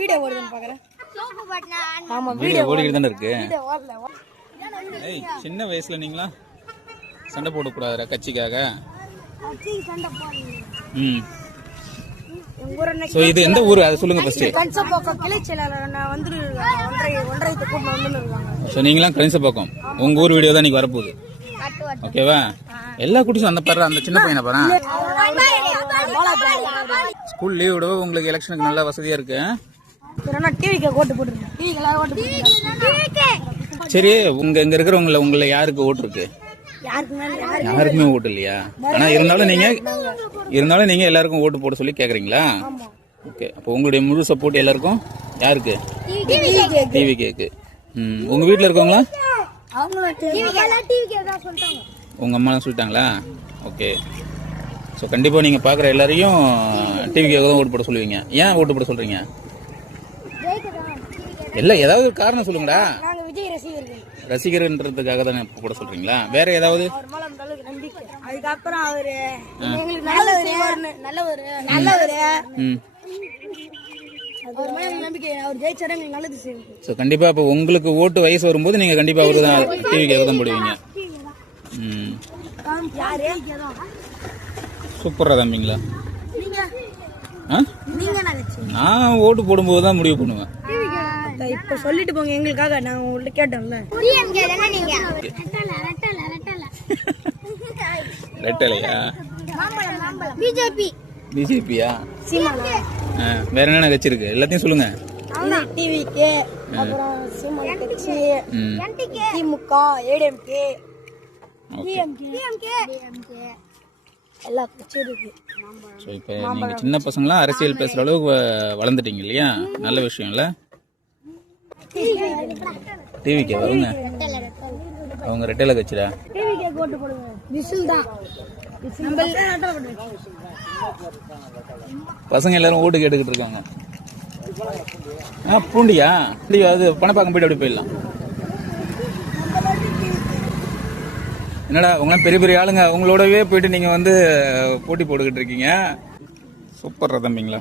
Video ஓடுதுன்னு பாக்குறேன். ஆமா video ஓடிக்கிட்டு தானே இருக்கு. சின்ன வயசுல நீங்களா சண்டை போடக்கூடாதுடா கட்சிக்காக. சோ இது எந்த ஊரு அது சொல்லுங்க ஃபர்ஸ்ட். கன்சபாக்கம் கிளைச்சேலர் நான் வந்து 1.5 கூட்டம் வந்துருவாங்க. சோ நீங்கலாம் கன்சபாக்கம் உங்க ஊர் வீடியோ தான் இன்னைக்கு வரப்போகுது. ஓகேவா? எல்லா குட்டிஸும் அந்த பாரு அந்த சின்ன பையனை பாரு. ஸ்கூல் லீவ் விட உங்களுக்கு எலெக்ஷனுக்கு நல்ல வசதியா இருக்கு. சரி உங்க இங்க இருக்கிறவங்கள உங்களை யாருக்கு ஓட்டு இருக்கு? யாருக்குமே ஓட்டு இல்லையா? ஆனா இருந்தாலும் நீங்க எல்லாருக்கும் ஓட்டு போட சொல்லி கேக்குறீங்களா? ஓகே, அப்போ உங்களுடைய முழு சப்போர்ட் எல்லாருக்கும் யாருக்கு? டிவிகேக்கு. உங்க வீட்டுல இருக்கவங்களா? உங்க அம்மா சொல்லிட்டாங்களா? ஓகே, ஸோ கண்டிப்பா நீங்க பாக்குற எல்லாரையும் டிவிகேக்கு தான் ஓட்டு போட சொல்லுவீங்க. ஏன் ஓட்டு போட சொல்றீங்க? எல்லாம் ஏதாவது காரணம் சொல்லுங்கடா. ரசிகர்ன்றதுக்காக தானே போட சொல்றீங்களா? வேற ஏதாவது? அதுக்கப்புறம் அவரு கண்டிப்பா இப்ப உங்களுக்கு ஓட்டு வயசு வரும்போது நீங்க கண்டிப்பா அவரு தான் டிவிக்கு தான் போடுவீங்க. சூப்பரா தம்பிங்களா. நான் ஓட்டு போடும்போது தான் முடிவு பண்ணுவேன். இப்ப சொல்லிட்டு போங்க எங்களுக்காக. நான் உங்கள்ட்ட கேட்டோம்ல. ரெட்டலையா? பிஜேபியா? வேற என்னென்ன கட்சி இருக்கு எல்லாத்தையும் சொல்லுங்க. டிவிகே, அப்புறம் சீமான் கட்சி, திமுக, ஏடிஎம்கே, டிஎம்கே, எல்லா கட்சியும் இருக்கு. ஸோ இப்போ நீங்க சின்ன பசங்களாம் அரசியல் பேசுற அளவுக்கு வளர்ந்துட்டீங்க இல்லையா? நல்ல விஷயம்ல. டிவிகே வருங்க. அவங்க ரெட்டலை கட்சிடா. பசங்க எல்லாரும் ஓட்டு கேட்டுக்கிட்டு இருக்காங்க. பூண்டியா? அது பணப்பாக்கம் போயிட்டு அப்படி போயிடலாம். என்னடா உங்களாம் பெரிய பெரிய ஆளுங்க, உங்களோடவே போயிட்டு நீங்க வந்து போட்டி போட்டுக்கிட்டு இருக்கீங்க. சூப்பர் தம்பிங்களா.